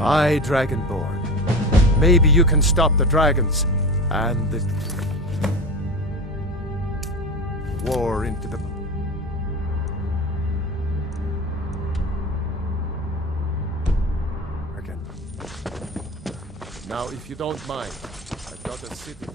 I, Dragonborn. Maybe you can stop the dragons and the war into the... Again. Now, if you don't mind, I've got a city.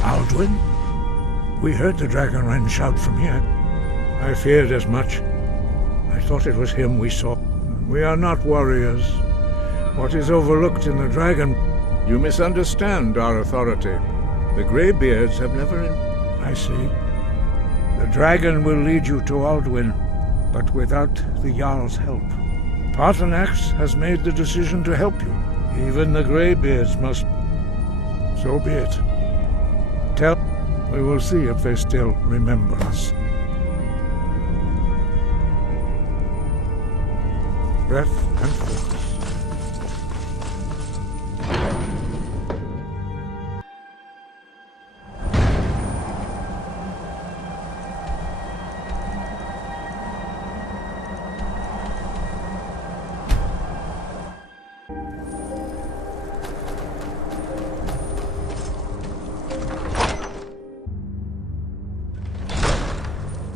Alduin? We heard the Dragonren shout from here. I feared as much. I thought it was him we saw. We are not warriors. What is overlooked in the dragon... You misunderstand our authority. The Greybeards have never... I see. The dragon will lead you to Alduin, but without the Jarl's help. Paarthurnax has made the decision to help you. Even the Greybeards must... So be it. We will see if they still remember us. Breath and focus.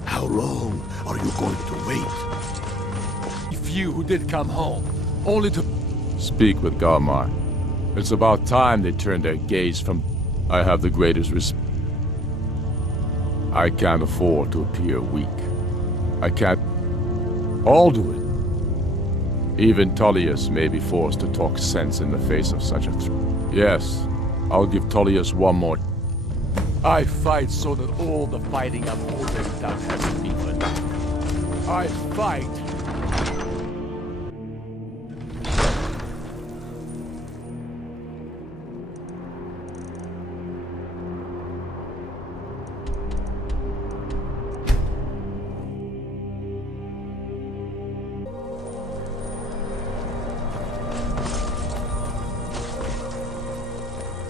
How long are you going to wait? If you who did come home, only to... Speak with Galmar. It's about time they turn their gaze from... I have the greatest respect. I can't afford to appear weak. I can't... All do it. Even Tullius may be forced to talk sense in the face of such a threat. Yes, I'll give Tullius one more... I fight so that all the fighting I've already done hasn't been for nothing. I fight...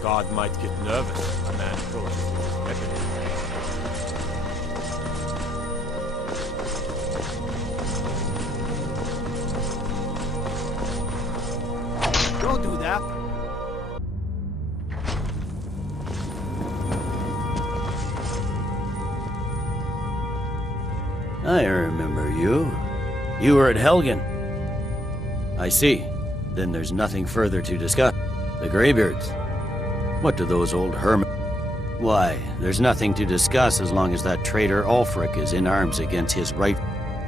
God might get nervous when a man approaches his weapon. Don't do that! I remember you. You were at Helgen. I see. Then there's nothing further to discuss. The Greybeards. What do those old hermits... Why, there's nothing to discuss as long as that traitor Ulfric is in arms against his right...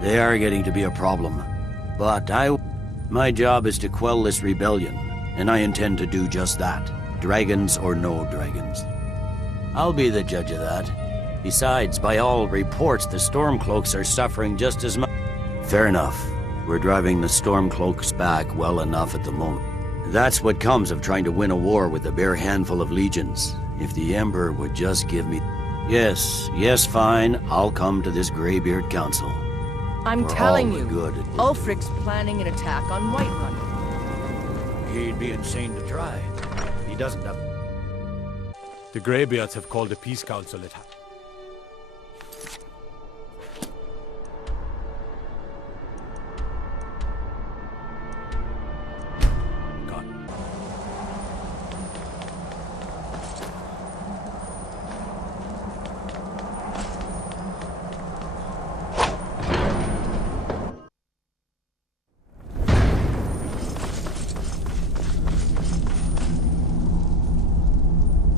They are getting to be a problem. But my job is to quell this rebellion, and I intend to do just that. Dragons or no dragons. I'll be the judge of that. Besides, by all reports, the Stormcloaks are suffering just as much. Fair enough. We're driving the Stormcloaks back well enough at the moment. That's what comes of trying to win a war with a bare handful of legions. If the Emperor would just give me... Yes, fine. I'll come to this Greybeard Council. I'm telling you, good Ulfric's planning an attack on Whiterun. He'd be insane to try. He doesn't have... The Greybeards have called a peace council at...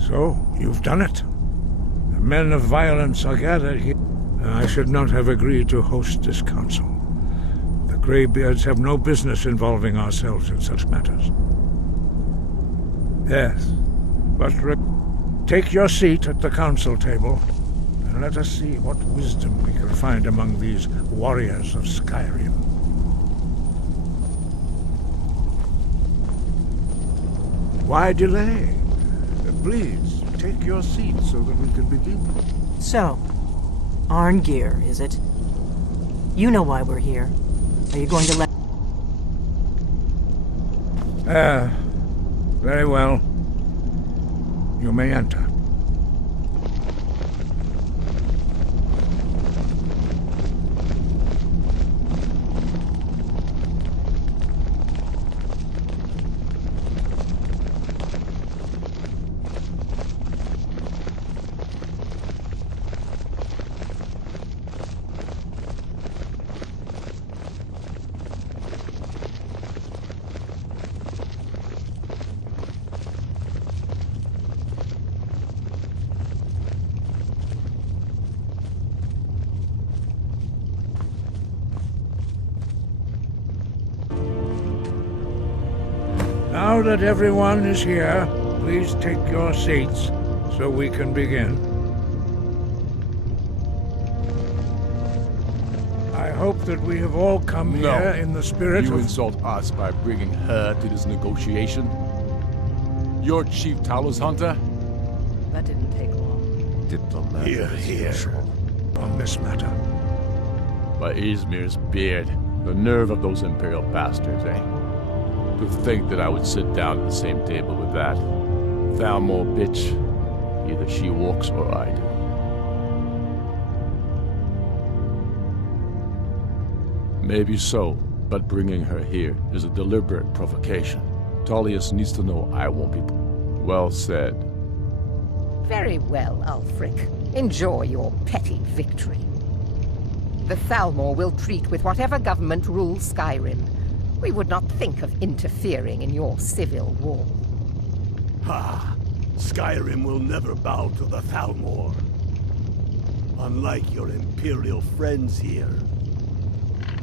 So, you've done it. The men of violence are gathered here. I should not have agreed to host this council. The Greybeards have no business involving ourselves in such matters. Yes, but take your seat at the council table, and let us see what wisdom we can find among these warriors of Skyrim. Why delay? Please, take your seat so that we can begin. So, Arngeir, is it? You know why we're here. Are you going to let... Very well. You may enter. Now that everyone is here, please take your seats so we can begin. I hope that we have all come here in the spirit You of... insult us by bringing her to this negotiation? You're Chief Talos Hunter? That didn't take long. Diplomat Here, as here. usual. on this matter. By Izmir's beard, the nerve of those Imperial bastards, eh? To think that I would sit down at the same table with that. Thalmor bitch. Either she walks or I do. Maybe so, but bringing her here is a deliberate provocation. Tullius needs to know I won't be... Well said. Very well, Ulfric. Enjoy your petty victory. The Thalmor will treat with whatever government rules Skyrim. We would not think of interfering in your civil war. Ha! Skyrim will never bow to the Thalmor. Unlike your Imperial friends here.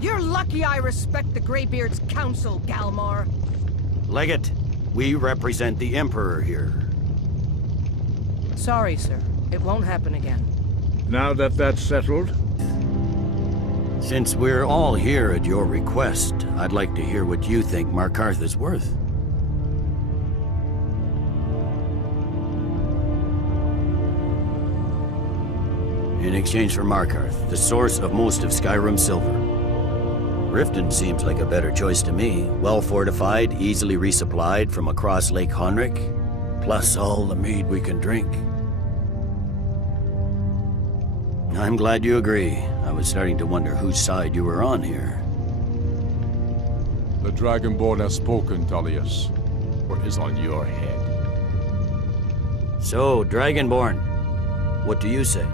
You're lucky I respect the Greybeard's counsel, Galmar. Legate, we represent the Emperor here. Sorry, sir. It won't happen again. Now that that's settled, Since we're all here at your request, I'd like to hear what you think Markarth is worth. In exchange for Markarth, the source of most of Skyrim's silver. Riften seems like a better choice to me. Well fortified, easily resupplied from across Lake Honric, plus all the mead we can drink. I'm glad you agree. I was starting to wonder whose side you were on here. The Dragonborn has spoken, Tullius. What is on your head? So, Dragonborn, what do you say?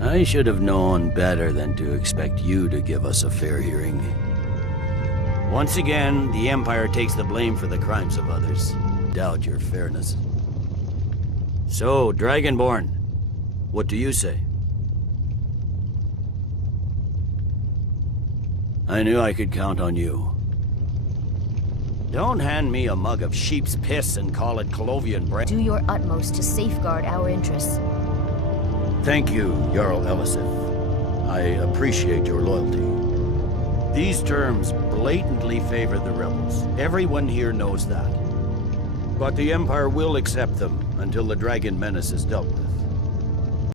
I should have known better than to expect you to give us a fair hearing. Once again, the Empire takes the blame for the crimes of others. Doubt your fairness. So, Dragonborn, what do you say? I knew I could count on you. Don't hand me a mug of sheep's piss and call it Colovian bread. Do your utmost to safeguard our interests. Thank you, Jarl Elisif. I appreciate your loyalty. These terms blatantly favor the rebels. Everyone here knows that. But the Empire will accept them until the Dragon Menace is dealt with.